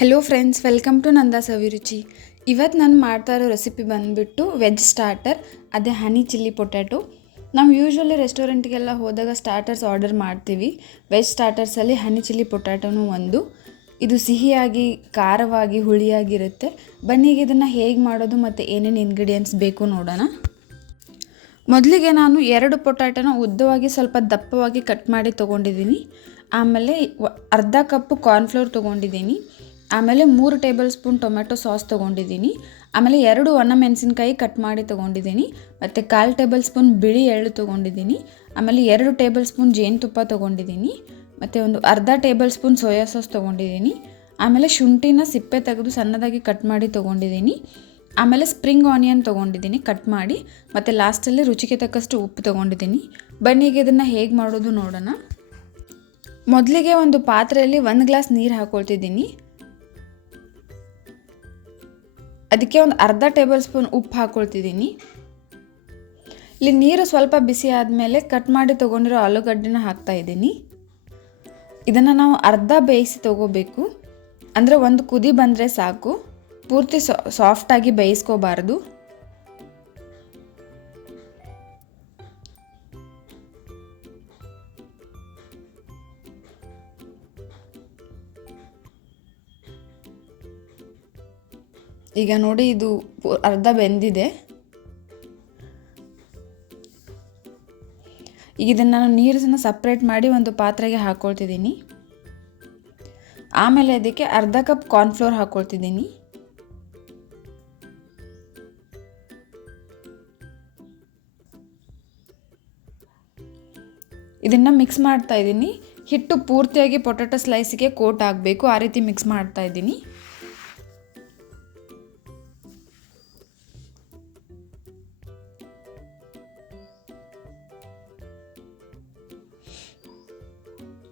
Hello friends, welcome to ನಂದಾ ಸವಿರುಚಿ. ಇವತ್ತು ನಾನು ಮಾಡ್ತಾ ಇರೋ ರೆಸಿಪಿ ಬಂದುಬಿಟ್ಟು ವೆಜ್ ಸ್ಟಾರ್ಟರ್, ಅದೇ ಹನಿ ಚಿಲ್ಲಿ ಪೊಟ್ಯಾಟೊ. ನಾವು ಯೂಶ್ವಲಿ ರೆಸ್ಟೋರೆಂಟ್ಗೆಲ್ಲ ಹೋದಾಗ ಸ್ಟಾರ್ಟರ್ಸ್ ಆರ್ಡರ್ ಮಾಡ್ತೀವಿ. ವೆಜ್ ಸ್ಟಾರ್ಟರ್ಸಲ್ಲಿ ಹನಿ ಚಿಲ್ಲಿ ಪೊಟ್ಯಾಟೊನೂ ಒಂದು. ಇದು ಸಿಹಿಯಾಗಿ, ಖಾರವಾಗಿ, ಹುಳಿಯಾಗಿರುತ್ತೆ. ಬನ್ನಿ ಈಗ ಇದನ್ನು ಹೇಗೆ ಮಾಡೋದು ಮತ್ತು ಏನೇನು ಇಂಗ್ರೀಡಿಯೆಂಟ್ಸ್ ಬೇಕು ನೋಡೋಣ. ಮೊದಲಿಗೆ ನಾನು 2 ಪೊಟ್ಯಾಟೊನ ಉದ್ದವಾಗಿ ಸ್ವಲ್ಪ ದಪ್ಪವಾಗಿ ಕಟ್ ಮಾಡಿ ತೊಗೊಂಡಿದ್ದೀನಿ. ಆಮೇಲೆ ಅರ್ಧ ಕಪ್ಪು ಕಾರ್ನ್ಫ್ಲೋರ್ ತೊಗೊಂಡಿದ್ದೀನಿ. ಆಮೇಲೆ 3 ಟೇಬಲ್ ಸ್ಪೂನ್ ಟೊಮೆಟೊ ಸಾಸ್ ತೊಗೊಂಡಿದ್ದೀನಿ. ಆಮೇಲೆ 2 ಒಣಮೆಣಸಿನ್ಕಾಯಿ ಕಟ್ ಮಾಡಿ ತೊಗೊಂಡಿದ್ದೀನಿ. ಮತ್ತು 1/4 ಟೇಬಲ್ ಸ್ಪೂನ್ ಬಿಳಿ ಎಳ್ಳು ತೊಗೊಂಡಿದ್ದೀನಿ. ಆಮೇಲೆ 2 ಟೇಬಲ್ ಸ್ಪೂನ್ ಜೇನುತುಪ್ಪ ತೊಗೊಂಡಿದ್ದೀನಿ. ಮತ್ತು ಒಂದು ಅರ್ಧ ಟೇಬಲ್ ಸ್ಪೂನ್ ಸೋಯಾ ಸಾಸ್ ತೊಗೊಂಡಿದ್ದೀನಿ. ಆಮೇಲೆ ಶುಂಠಿನ ಸಿಪ್ಪೆ ತೆಗೆದು ಸಣ್ಣದಾಗಿ ಕಟ್ ಮಾಡಿ ತೊಗೊಂಡಿದ್ದೀನಿ. ಆಮೇಲೆ ಸ್ಪ್ರಿಂಗ್ ಆನಿಯನ್ ತೊಗೊಂಡಿದ್ದೀನಿ ಕಟ್ ಮಾಡಿ. ಮತ್ತು ಲಾಸ್ಟಲ್ಲಿ ರುಚಿಗೆ ತಕ್ಕಷ್ಟು ಉಪ್ಪು ತೊಗೊಂಡಿದ್ದೀನಿ. ಬನ್ನಿಗೆ ಇದನ್ನು ಹೇಗೆ ಮಾಡೋದು ನೋಡೋಣ. ಮೊದಲಿಗೆ ಒಂದು ಪಾತ್ರೆಯಲ್ಲಿ 1 ಗ್ಲಾಸ್ ನೀರು ಹಾಕ್ಕೊಳ್ತಿದ್ದೀನಿ. ಅದಕ್ಕೆ ಒಂದು ಅರ್ಧ ಟೇಬಲ್ ಸ್ಪೂನ್ ಉಪ್ಪು ಹಾಕ್ಕೊಳ್ತಿದ್ದೀನಿ. ಇಲ್ಲಿ ನೀರು ಸ್ವಲ್ಪ ಬಿಸಿ ಆದಮೇಲೆ ಕಟ್ ಮಾಡಿ ತೊಗೊಂಡಿರೋ ಆಲೂಗಡ್ಡೆನ ಹಾಕ್ತಾಯಿದ್ದೀನಿ. ಇದನ್ನು ನಾವು ಅರ್ಧ ಬೇಯಿಸಿ ತೊಗೋಬೇಕು. ಅಂದರೆ ಒಂದು ಕುದಿ ಬಂದರೆ ಸಾಕು, ಪೂರ್ತಿ ಸಾಫ್ಟಾಗಿ ಬೇಯಿಸ್ಕೋಬಾರ್ದು. ಈಗ ನೋಡಿ, ಇದು ಅರ್ಧ ಬೆಂದಿದೆ. ಈಗ ಇದನ್ನು ನಾನು ನೀರನ್ನು ಸಪ್ರೇಟ್ ಮಾಡಿ ಒಂದು ಪಾತ್ರೆಗೆ ಹಾಕ್ಕೊಳ್ತಿದ್ದೀನಿ. ಆಮೇಲೆ ಅದಕ್ಕೆ ಅರ್ಧ ಕಪ್ ಕಾರ್ನ್ಫ್ಲೋರ್ ಹಾಕ್ಕೊಳ್ತಿದ್ದೀನಿ. ಇದನ್ನು ಮಿಕ್ಸ್ ಮಾಡ್ತಾ ಇದ್ದೀನಿ. ಹಿಟ್ಟು ಪೂರ್ತಿಯಾಗಿ ಪೊಟ್ಯಾಟೊ ಸ್ಲೈಸಿಗೆ ಕೋಟ್ ಆಗಬೇಕು, ಆ ರೀತಿ ಮಿಕ್ಸ್ ಮಾಡ್ತಾ ಇದ್ದೀನಿ.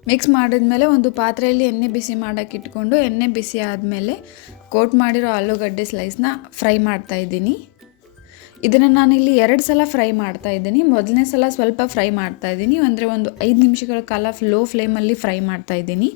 ಮಿಕ್ಸ್ ಮಾಡಿದ್ಮೇಲೆ ಒಂದು ಪಾತ್ರೆಯಲ್ಲಿ ಎಣ್ಣೆ ಬಿಸಿ ಮಾಡೋಕ್ಕೆ ಇಟ್ಕೊಂಡು, ಎಣ್ಣೆ ಬಿಸಿ ಆದಮೇಲೆ ಕೋಟ್ ಮಾಡಿರೋ ಆಲೂಗಡ್ಡೆ ಸ್ಲೈಸ್ನ ಫ್ರೈ ಮಾಡ್ತಾಯಿದ್ದೀನಿ. ಇದನ್ನು ನಾನಿಲ್ಲಿ 2 ಸಲ ಫ್ರೈ ಮಾಡ್ತಾಯಿದ್ದೀನಿ. ಮೊದಲನೇ ಸಲ ಸ್ವಲ್ಪ ಫ್ರೈ ಮಾಡ್ತಾಯಿದ್ದೀನಿ, ಅಂದರೆ ಒಂದು 5 ನಿಮಿಷಗಳ ಕಾಲ ಲೋ ಫ್ಲೇಮಲ್ಲಿ ಫ್ರೈ ಮಾಡ್ತಾಯಿದ್ದೀನಿ.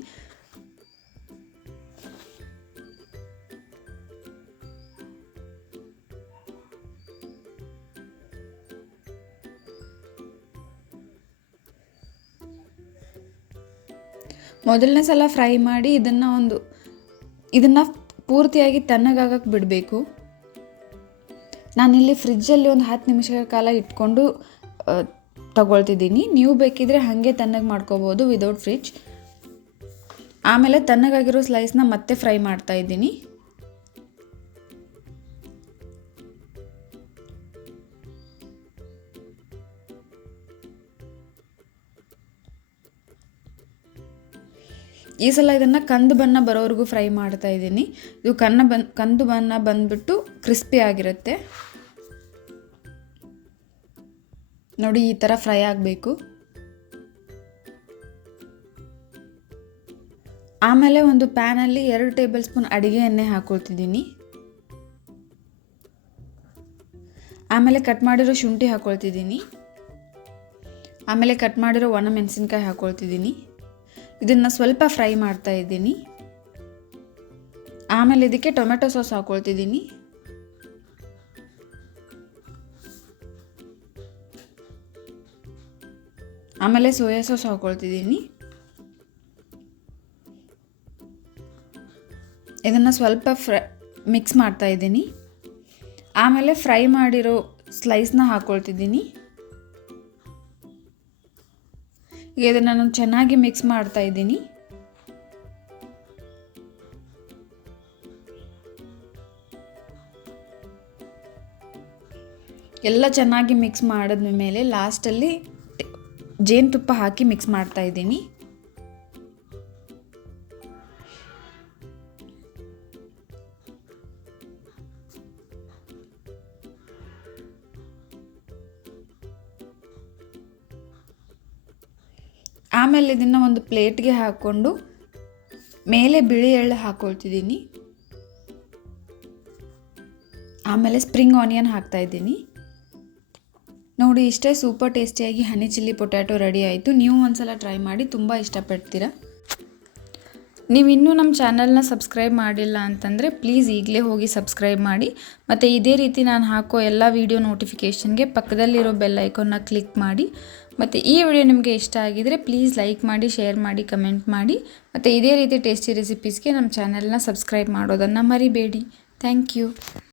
ಮೊದಲನೇ ಸಲ ಫ್ರೈ ಮಾಡಿ ಇದನ್ನು ಪೂರ್ತಿಯಾಗಿ ತಣ್ಣಗಾಗಕ್ಕೆ ಬಿಡಬೇಕು. ನಾನಿಲ್ಲಿ ಫ್ರಿಜ್ಜಲ್ಲಿ ಒಂದು 10 ನಿಮಿಷಗಳ ಕಾಲ ಇಟ್ಕೊಂಡು ತಗೊಳ್ತಿದ್ದೀನಿ. ನೀವು ಬೇಕಿದ್ರೆ ಹಾಗೆ ತಣ್ಣಗೆ ಮಾಡ್ಕೋಬೋದು ವಿದೌಟ್ ಫ್ರಿಜ್. ಆಮೇಲೆ ತಣ್ಣಗಾಗಿರೋ ಸ್ಲೈಸ್ನ ಮತ್ತೆ ಫ್ರೈ ಮಾಡ್ತಾ ಇದ್ದೀನಿ. ಈ ಸಲ ಇದನ್ನು ಕಂದು ಬಣ್ಣ ಬರೋವರೆಗೂ ಫ್ರೈ ಮಾಡ್ತಾ ಇದ್ದೀನಿ. ಇದು ಕಂದು ಬಣ್ಣ ಬಂದುಬಿಟ್ಟು ಕ್ರಿಸ್ಪಿ ಆಗಿರುತ್ತೆ. ನೋಡಿ, ಈ ಥರ ಫ್ರೈ ಆಗಬೇಕು. ಆಮೇಲೆ ಒಂದು ಪ್ಯಾನಲ್ಲಿ 2 ಟೇಬಲ್ ಸ್ಪೂನ್ ಅಡುಗೆ ಎಣ್ಣೆ ಹಾಕ್ಕೊಳ್ತಿದ್ದೀನಿ. ಆಮೇಲೆ ಕಟ್ ಮಾಡಿರೋ ಶುಂಠಿ ಹಾಕ್ಕೊಳ್ತಿದ್ದೀನಿ. ಆಮೇಲೆ ಕಟ್ ಮಾಡಿರೋ ಒಣಮೆಣಸಿನ್ಕಾಯಿ ಹಾಕ್ಕೊಳ್ತಿದ್ದೀನಿ. ಇದನ್ನು ಸ್ವಲ್ಪ ಫ್ರೈ ಮಾಡ್ತಾ ಇದ್ದೀನಿ. ಆಮೇಲೆ ಇದಕ್ಕೆ ಟೊಮೆಟೊ ಸಾಸ್ ಹಾಕ್ಕೊಳ್ತಿದ್ದೀನಿ. ಆಮೇಲೆ ಸೋಯಾ ಸಾಸ್ ಹಾಕ್ಕೊಳ್ತಿದ್ದೀನಿ. ಇದನ್ನು ಸ್ವಲ್ಪ ಮಿಕ್ಸ್ ಮಾಡ್ತಾ ಇದ್ದೀನಿ. ಆಮೇಲೆ ಫ್ರೈ ಮಾಡಿರೋ ಸ್ಲೈಸ್ನ ಹಾಕ್ಕೊಳ್ತಿದ್ದೀನಿ. ಈಗ ಇದನ್ನು ನಾನು ಚೆನ್ನಾಗಿ ಮಿಕ್ಸ್ ಮಾಡ್ತಾ ಇದ್ದೀನಿ. ಎಲ್ಲ ಚೆನ್ನಾಗಿ ಮಿಕ್ಸ್ ಮಾಡಿದ ಮೇಲೆ ಲಾಸ್ಟಲ್ಲಿ ಜೇನುತುಪ್ಪ ಹಾಕಿ ಮಿಕ್ಸ್ ಮಾಡ್ತಾ ಇದ್ದೀನಿ. ಆಮೇಲೆ ಇದನ್ನು ಒಂದು ಪ್ಲೇಟ್ಗೆ ಹಾಕ್ಕೊಂಡು ಮೇಲೆ ಬಿಳಿ ಎಳ್ಳು ಹಾಕ್ಕೊಳ್ತಿದ್ದೀನಿ. ಆಮೇಲೆ ಸ್ಪ್ರಿಂಗ್ ಆನಿಯನ್ ಹಾಕ್ತಾಯಿದ್ದೀನಿ. ನೋಡಿ, ಇಷ್ಟೇ ಸೂಪರ್ ಟೇಸ್ಟಿಯಾಗಿ ಹನಿ ಚಿಲ್ಲಿ ಪೊಟ್ಯಾಟೊ ರೆಡಿ ಆಯಿತು. ನೀವು ಒಂದ್ಸಲ ಟ್ರೈ ಮಾಡಿ, ತುಂಬ ಇಷ್ಟಪಡ್ತೀರಾ. ನೀವು ಇನ್ನೂ ನಮ್ಮ ಚಾನಲ್ನ ಸಬ್ಸ್ಕ್ರೈಬ್ ಮಾಡಿಲ್ಲ ಅಂತಂದರೆ ಪ್ಲೀಸ್ ಈಗಲೇ ಹೋಗಿ ಸಬ್ಸ್ಕ್ರೈಬ್ ಮಾಡಿ. ಮತ್ತು ಇದೇ ರೀತಿ ನಾನು ಹಾಕೋ ಎಲ್ಲ ವೀಡಿಯೋ ನೋಟಿಫಿಕೇಷನ್ಗೆ ಪಕ್ಕದಲ್ಲಿರೋ ಬೆಲ್ ಐಕಾನ್ನ ಕ್ಲಿಕ್ ಮಾಡಿ. ಮತ್ತು ಈ ವಿಡಿಯೋ ನಿಮಗೆ ಇಷ್ಟ ಆಗಿದರೆ ಪ್ಲೀಸ್ ಲೈಕ್ ಮಾಡಿ, ಶೇರ್ ಮಾಡಿ, ಕಮೆಂಟ್ ಮಾಡಿ. ಮತ್ತು ಇದೇ ರೀತಿ ಟೇಸ್ಟಿ ರೆಸಿಪೀಸ್ಗೆ ನಮ್ಮ ಚಾನಲ್ನ ಸಬ್ಸ್ಕ್ರೈಬ್ ಮಾಡೋದನ್ನು ಮರಿಬೇಡಿ. Thank you.